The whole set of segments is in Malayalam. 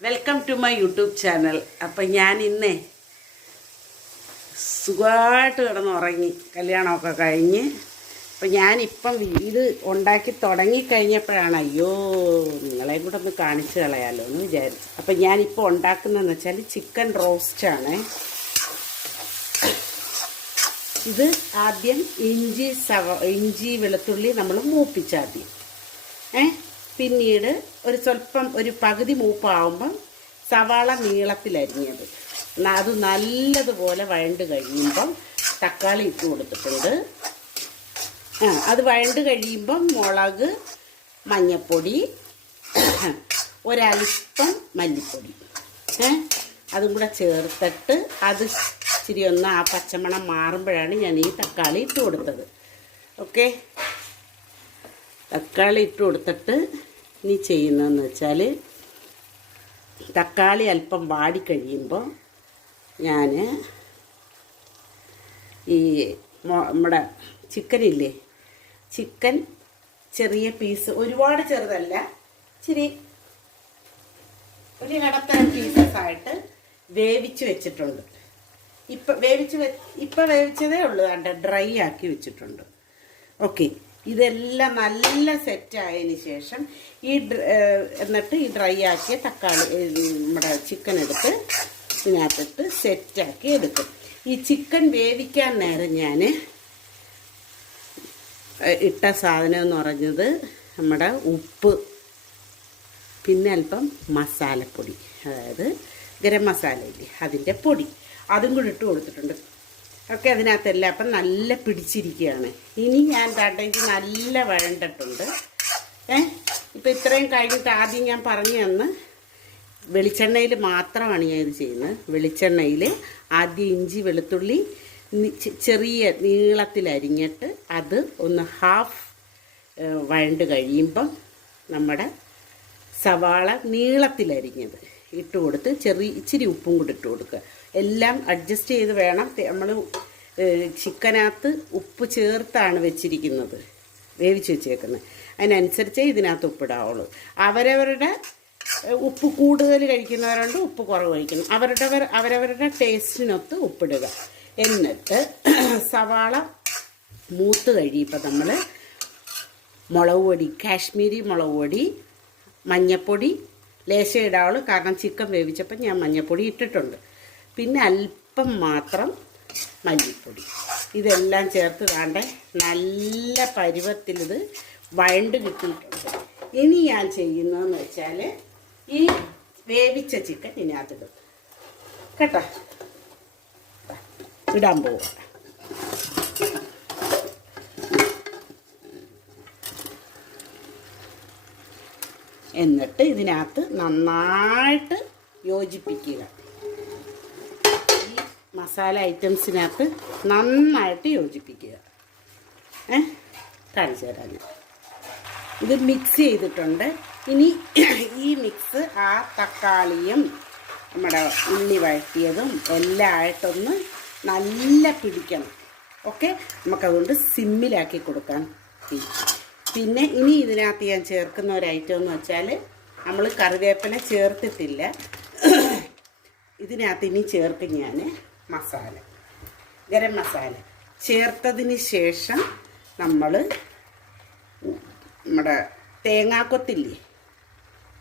Welcome to my YouTube channel അപ്പം ഞാൻ ഇന്നേ സുഖമായിട്ട് കിടന്നുറങ്ങി. കല്യാണമൊക്കെ കഴിഞ്ഞ്. അപ്പം ഞാനിപ്പം ഇത് ഉണ്ടാക്കി തുടങ്ങിക്കഴിഞ്ഞപ്പോഴാണ് അയ്യോ നിങ്ങളെയും കൂടെ ഒന്ന് കാണിച്ചു കളയാലോ എന്ന് വിചാരിച്ചു. അപ്പം ഞാനിപ്പോൾ ഉണ്ടാക്കുന്നതെന്ന് വെച്ചാൽ ചിക്കൻ റോസ്റ്റാണ്. ഇത് ആദ്യം ഇഞ്ചി സവ ഇഞ്ചി വെളുത്തുള്ളി നമ്മൾ മൂപ്പിച്ചാദ്യം ഏ? പിന്നീട് ഒരു സ്വല്പം ഒരു പകുതി മൂപ്പാവുമ്പം സവാള നീളത്തിലരിഞ്ഞത്. അത് നല്ലതുപോലെ വഴണ്ട് കഴിയുമ്പം തക്കാളി ഇട്ട് കൊടുത്തിട്ടുണ്ട്. ആ അത് വഴണ്ട് കഴിയുമ്പം മുളക് മഞ്ഞപ്പൊടി ഒരൽപ്പം മല്ലിപ്പൊടി. ഏ അതും കൂടെ ചേർത്തിട്ട് അത് ഇച്ചിരി ഒന്ന് ആ പച്ചമണം മാറുമ്പോഴാണ് ഞാൻ ഈ തക്കാളി ഇട്ട് കൊടുത്തത്. ഓക്കെ? തക്കാളി ഇട്ട് കൊടുത്തിട്ട് ഇനി ചെയ്യുന്നതെന്ന് വെച്ചാൽ തക്കാളി അല്പം വാടിക്കഴിയുമ്പോൾ ഞാൻ ഈ നമ്മുടെ ചിക്കനില്ലേ? ചിക്കൻ ചെറിയ പീസ് ഒരുപാട് ചെറുതല്ല ഇച്ചിരി ഒരു ഇടത്തരം പീസസ് ആയിട്ട് വേവിച്ച് വെച്ചിട്ടുണ്ട്. ഇപ്പം വേവിച്ച് വെ ഇപ്പം വേവിച്ചതേ ഉള്ളൂ കണ്ട ഡ്രൈ ആക്കി വെച്ചിട്ടുണ്ട്. ഓക്കെ. ഇതെല്ലാം നല്ല സെറ്റ് ആയതിന് ശേഷം ഈ എന്നിട്ട് ഈ ഡ്രൈ ആക്കിയ തക്കാളി നമ്മുടെ ചിക്കൻ എടുത്ത് ഇതിനകത്തിട്ട് സെറ്റാക്കി എടുക്കും. ഈ ചിക്കൻ വേവിക്കാൻ നേരം ഞാൻ ഇട്ട സാധനം എന്ന് പറഞ്ഞത് നമ്മുടെ ഉപ്പ് പിന്നെ അല്പം മസാലപ്പൊടി. അതായത് ഗരം മസാല ഇല്ലേ അതിന്റെ പൊടി. അതും കൂടി ഇട്ട് കൊടുത്തിട്ടുണ്ട്. ഒക്കെ അതിനകത്തെല്ലാം അപ്പം നല്ല പിടിച്ചിരിക്കുകയാണ്. ഇനി ഞാൻ താട്ടേക്ക് നല്ല വഴണ്ടിട്ടുണ്ട്. ഏ? ഇപ്പം ഇത്രയും കഴിഞ്ഞിട്ട് ആദ്യം ഞാൻ പറഞ്ഞു തന്ന് വെളിച്ചെണ്ണയിൽ മാത്രമാണ് ഞാൻ ഇത് ചെയ്യുന്നത്. വെളിച്ചെണ്ണയിൽ ആദ്യം ഇഞ്ചി വെളുത്തുള്ളി ചെറിയ നീളത്തിൽ അരിഞ്ഞിട്ട് അത് ഒന്ന് ഹാഫ് വഴണ്ട് കഴിയുമ്പം നമ്മുടെ സവാള നീളത്തിലരിഞ്ഞത് ഇട്ട് കൊടുത്ത് ചെറിയ ഇച്ചിരി ഉപ്പും കൂടി ഇട്ട് കൊടുക്കുക. എല്ലാം അഡ്ജസ്റ്റ് ചെയ്ത് വേണം. നമ്മൾ ചിക്കനകത്ത് ഉപ്പ് ചേർത്താണ് വെച്ചിരിക്കുന്നത്. വേവിച്ച് വെച്ചേക്കുന്നത് അതിനനുസരിച്ചേ ഇതിനകത്ത് ഉപ്പിടാവുള്ളൂ. അവരവരുടെ ഉപ്പ് കൂടുതൽ കഴിക്കുന്നവരുണ്ട് ഉപ്പ് കുറവ് കഴിക്കുന്നു. അവരുടെ അവരവരുടെ ടേസ്റ്റിനൊത്ത് ഉപ്പിടുക. എന്നിട്ട് സവാള മൂത്ത് കഴിയുമ്പോൾ നമ്മൾ മുളക് പൊടി കാശ്മീരി മുളക് പൊടി മഞ്ഞപ്പൊടി ലേശം ഇടാവുള്ളൂ. കാരണം ചിക്കൻ വേവിച്ചപ്പോൾ ഞാൻ മഞ്ഞപ്പൊടി ഇട്ടിട്ടുണ്ട്. പിന്നെ അല്പം മാത്രം മല്ലിപ്പൊടി. ഇതെല്ലാം ചേർത്ത് താണ്ട നല്ല പരുവത്തിലിത് വഴണ്ട് കിട്ടിയിട്ടുണ്ട്. ഇനി ഞാൻ ചെയ്യുന്നതെന്ന് വെച്ചാൽ ഈ വേവിച്ച ചിക്കൻ ഇതിനകത്തിടും. കേട്ടോ? ഇടാൻ പോവുക എന്നിട്ട് ഇതിനകത്ത് നന്നായിട്ട് യോജിപ്പിക്കുക. മസാല ഐറ്റംസിനകത്ത് നന്നായിട്ട് യോജിപ്പിക്കുക. ഏ? കാണിച്ചു തരാം. ഇത് മിക്സ് ചെയ്തിട്ടുണ്ട്. ഇനി ഈ മിക്സ് ആ തക്കാളിയും നമ്മുടെ ഉള്ളി വഴറ്റിയതും എല്ലാം ആയിട്ടൊന്ന് നല്ല പിടിക്കണം. ഓക്കെ? നമുക്കതുകൊണ്ട് സിമ്മിലാക്കി കൊടുക്കാം. പിന്നെ ഇനി ഇതിനകത്ത് ഞാൻ ചേർക്കുന്ന ഒരു ഐറ്റം എന്ന് വെച്ചാൽ നമ്മൾ കറിവേപ്പില ചേർത്തിട്ടില്ല. ഇതിനകത്ത് ഇനി ചേർക്കും ഞാൻ മസാല. ഗരം മസാല. ചേർത്തതിന് ശേഷം നമ്മൾ നമ്മുടെ തേങ്ങാക്കൊത്തില്ലേ?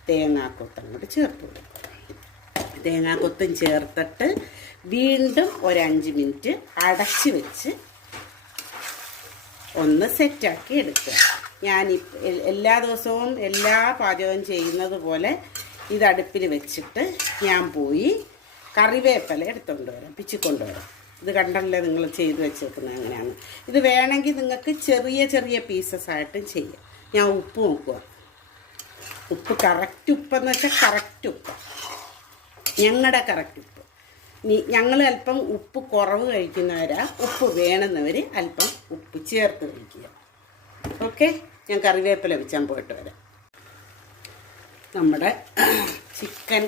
തേങ്ങാക്കൊത്ത് അങ്ങോട്ട് ചേർത്ത് കൊടുക്കും തേങ്ങാക്കൊത്തും ചേർത്തിട്ട് വീണ്ടും ഒരു അഞ്ച് മിനിറ്റ് അടച്ച് വെച്ച് ഒന്ന് സെറ്റാക്കി എടുക്കുക. ഞാൻ എല്ലാ ദിവസവും എല്ലാ പാചകവും ചെയ്യുന്നത് പോലെ ഇത് അടുപ്പിൽ വെച്ചിട്ട് ഞാൻ പോയി കറിവേപ്പില എടുത്തുകൊണ്ട് വരാം പിച്ചിക്കൊണ്ട് വരാം. ഇത് കണ്ടല്ലേ നിങ്ങൾ ചെയ്ത് വെച്ചേക്കുന്നത് അങ്ങനെയാണ് ഇത് വേണമെങ്കിൽ നിങ്ങൾക്ക് ചെറിയ ചെറിയ പീസസ് ആയിട്ട് ചെയ്യാം. ഞാൻ ഉപ്പ് നോക്കുക ഉപ്പ് കറക്റ്റ് ഉപ്പെന്ന് വെച്ചാൽ കറക്റ്റ് ഉപ്പ്. ഞങ്ങളുടെ കറക്റ്റ് ഉപ്പ്. ഞങ്ങൾ അല്പം ഉപ്പ് കുറവ് കഴിക്കുന്നവരാ ഉപ്പ് വേണമെന്നവർ അല്പം ഉപ്പ് ചേർത്ത് കഴിക്കുക ഓക്കെ ഞാൻ കറിവേപ്പില വെച്ചാൽ പോയിട്ട് വരാം. നമ്മുടെ ചിക്കൻ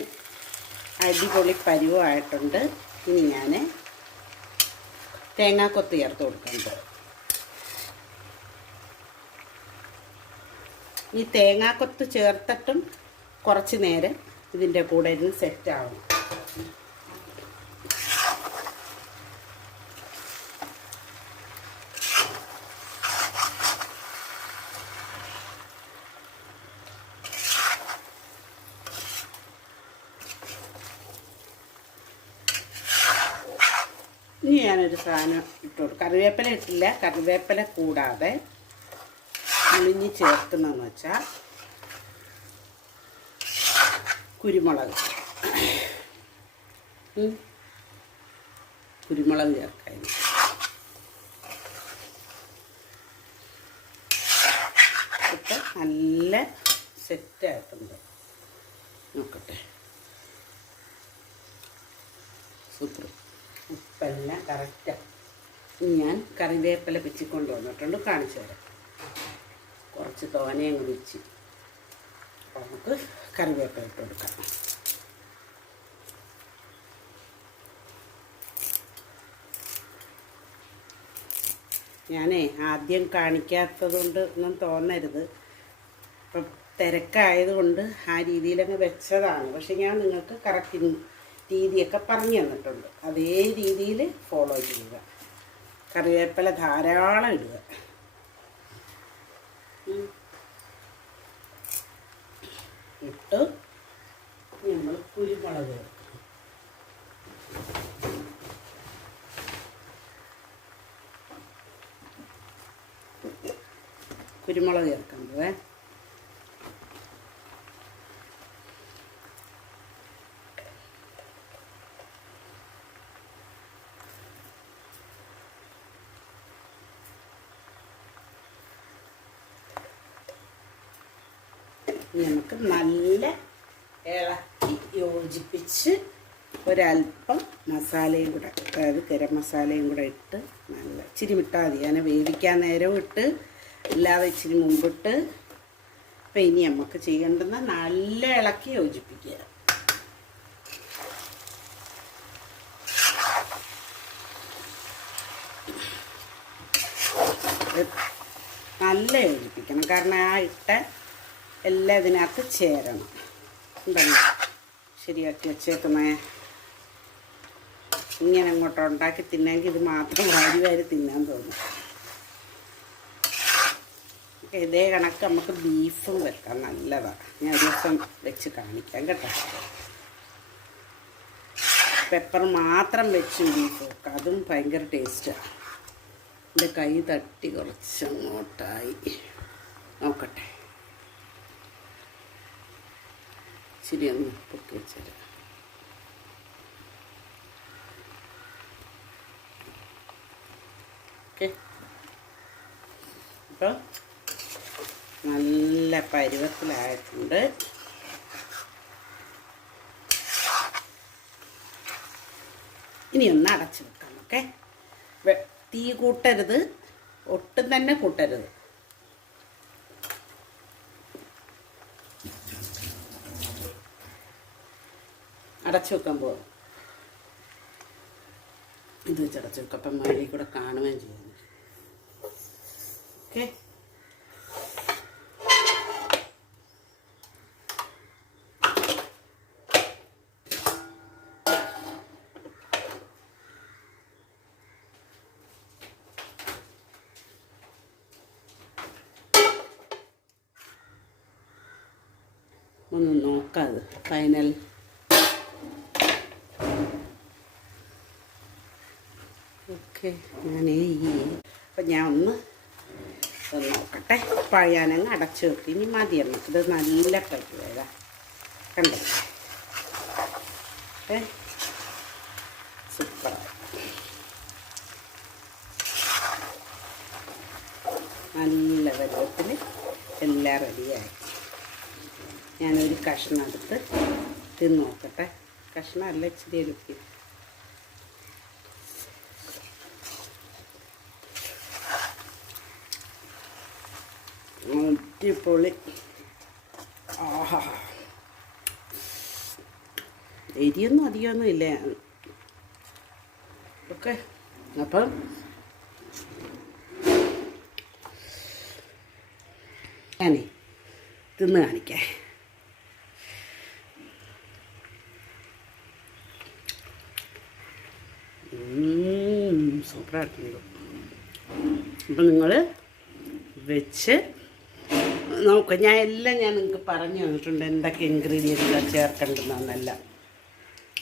അടിപൊളി പരുവമായിട്ടുണ്ട് ഇനി ഞാൻ തേങ്ങാക്കൊത്ത് ചേർത്ത് കൊടുക്കുന്നുണ്ട് ഈ തേങ്ങാക്കൊത്ത് ചേർത്തിട്ടും കുറച്ച് നേരം ഇതിന്റെ കൂടെ ഇരുന്ന് സെറ്റ് ഇനി സാധനം ഇട്ട് കറിവേപ്പില ഇട്ടില്ല. കറിവേപ്പില കൂടാതെ മുളിഞ്ഞ് ചേർക്കുന്നതെന്ന് വെച്ചാൽ കുരുമുളക്. കുരുമുളക് ചേർക്കാം ഇട്ട് നല്ല സെറ്റായിട്ടുണ്ട്. നോക്കട്ടെ. സൂപ്പർ. ഉപ്പെല്ലാം കറക്റ്റാണ് ഞാൻ കറിവേപ്പില പിച്ചി കൊണ്ടുവന്നിട്ടുണ്ട് കാണിച്ചു തരാം. കുറച്ച് തോനയും കുടിച്ച് അപ്പോൾ നമുക്ക് കറിവേപ്പില ഇട്ട് കൊടുക്കാം. ഞാനേ ആദ്യം കാണിക്കാത്തത് കൊണ്ട് ഒന്നും തോന്നരുത്. ഇപ്പം തിരക്കായതുകൊണ്ട് ആ രീതിയിലങ്ങ് വെച്ചതാണ്. പക്ഷെ ഞാൻ നിങ്ങൾക്ക് കറക്റ്റ് രീതിയൊക്കെ പറഞ്ഞു തന്നിട്ടുണ്ട്. അതേ രീതിയിൽ ഫോളോ ചെയ്യുക. കറിവേപ്പില ധാരാളം ഇടുക. ഇട്ട് നമ്മൾ കുരുമുളക് കുരുമുളക് ചേർക്കാൻ ഇനി നമുക്ക് നല്ല ഇളക്കി യോജിപ്പിച്ച് ഒരല്പം മസാലയും കൂടെ അതായത് ഗരം മസാലയും കൂടെ ഇട്ട് നല്ല ഇച്ചിരി വിട്ടാൽ മതി ഞാൻ വേവിക്കാൻ നേരവും ഇട്ട് അല്ലാതെ ഇച്ചിരി മുമ്പിട്ട്. അപ്പം ഇനി നമുക്ക് ചെയ്യേണ്ടുന്ന നല്ല ഇളക്കി യോജിപ്പിക്കുക. നല്ല യോജിപ്പിക്കണം. കാരണം ആ ഇട്ട എല്ലാം ഇതിനകത്ത് ചേരണം. ഉണ്ടല്ലോ. ശരിയാക്കി വെച്ചേക്കുന്നേ. ഇങ്ങനെ അങ്ങോട്ട് ഉണ്ടാക്കി തിന്നെങ്കിൽ ഇത് മാത്രം വാരി വാരി തിന്നാൻ തോന്നും. ഇതേ കണക്ക് നമുക്ക് ബീഫും വെക്കാം. നല്ലതാണ് ഞാൻ ഒരു ദിവസം വെച്ച് കാണിക്കാം കേട്ടോ. പെപ്പർ മാത്രം വെച്ച് ബീഫ് വെക്കാം. അതും ഭയങ്കര ടേസ്റ്റാണ് എന്റെ കൈ തട്ടി കുറച്ച് അങ്ങോട്ടായി നോക്കട്ടെ. ശരി ഒന്ന് പൊക്കി വെച്ചേരാം ഓക്കെ അപ്പോൾ നല്ല പരുവത്തിലായിട്ടുണ്ട്. ഇനി ഒന്ന് അടച്ചു വെക്കാം ഓക്കെ? തീ കൂട്ടരുത്. ഒട്ടും തന്നെ കൂട്ടരുത്. അടച്ചു വെക്കാൻ പോകും ഇത് വെച്ച് അടച്ചു വെക്കാം. അപ്പം മഴ കൂടെ കാണുകയും ചെയ്യുന്നു ഓക്കെ? ഒന്ന് നോക്കാത്. Final okay. ഞാൻ ഈ അപ്പം ഞാൻ ഒന്ന് ഒന്ന് നോക്കട്ടെ. പഴയാനങ്ങ് അടച്ചു വെക്കും. ഇനി മതി ഇത് നല്ല കഴിക്കുക കണ്ടോ? ഏ? സൂപ്പർ. നല്ല വെള്ളത്തിൽ എല്ലാം റെഡിയായി. ഞാനൊരു കഷ്ണം എടുത്ത് തിന്ന് നോക്കട്ടെ. കഷ്ണം അല്ല ഇച്ചിരി എടുക്കി അടിപൊളി. ആഹാ. എരിയൊന്നും അധികമൊന്നും ഇല്ല? ഓക്കെ. അപ്പം ഞാനേ തിന്ന് കാണിക്കേ. സൂപ്പറായിട്ടുണ്ട് അപ്പം നിങ്ങൾ വെച്ച് നോക്കുക ഞാൻ എല്ലാം ഞാൻ നിങ്ങൾക്ക് പറഞ്ഞു തന്നിട്ടുണ്ട് എന്തൊക്കെ ഇൻഗ്രീഡിയൻസ് ചേർക്കേണ്ടതെന്നെല്ലാം.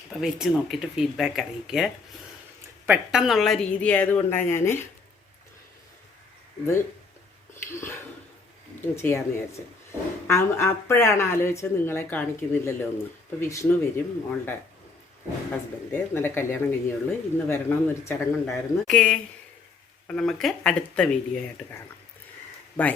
അപ്പോൾ വെച്ച് നോക്കിയിട്ട് ഫീഡ്ബാക്ക് അറിയിക്കുക. പെട്ടെന്നുള്ള രീതി ആയതുകൊണ്ടാണ് ഞാൻ ഇത് ചെയ്യാമെന്ന് വിചാരിച്ചത് അപ്പോഴാണ് ആലോചിച്ചത് നിങ്ങളെ കാണിക്കുന്നില്ലല്ലോ ഒന്ന് ഇപ്പോൾ വിഷ്ണു വരും മോളുടെ ഹസ്ബൻഡ് നല്ല കല്യാണം കഴിഞ്ഞുള്ളൂ ഇന്ന് വരണമെന്നൊരു ചടങ്ങുണ്ടായിരുന്നു. ഓക്കേ. അപ്പം നമുക്ക് അടുത്ത വീഡിയോ ആയിട്ട് കാണാം. ബൈ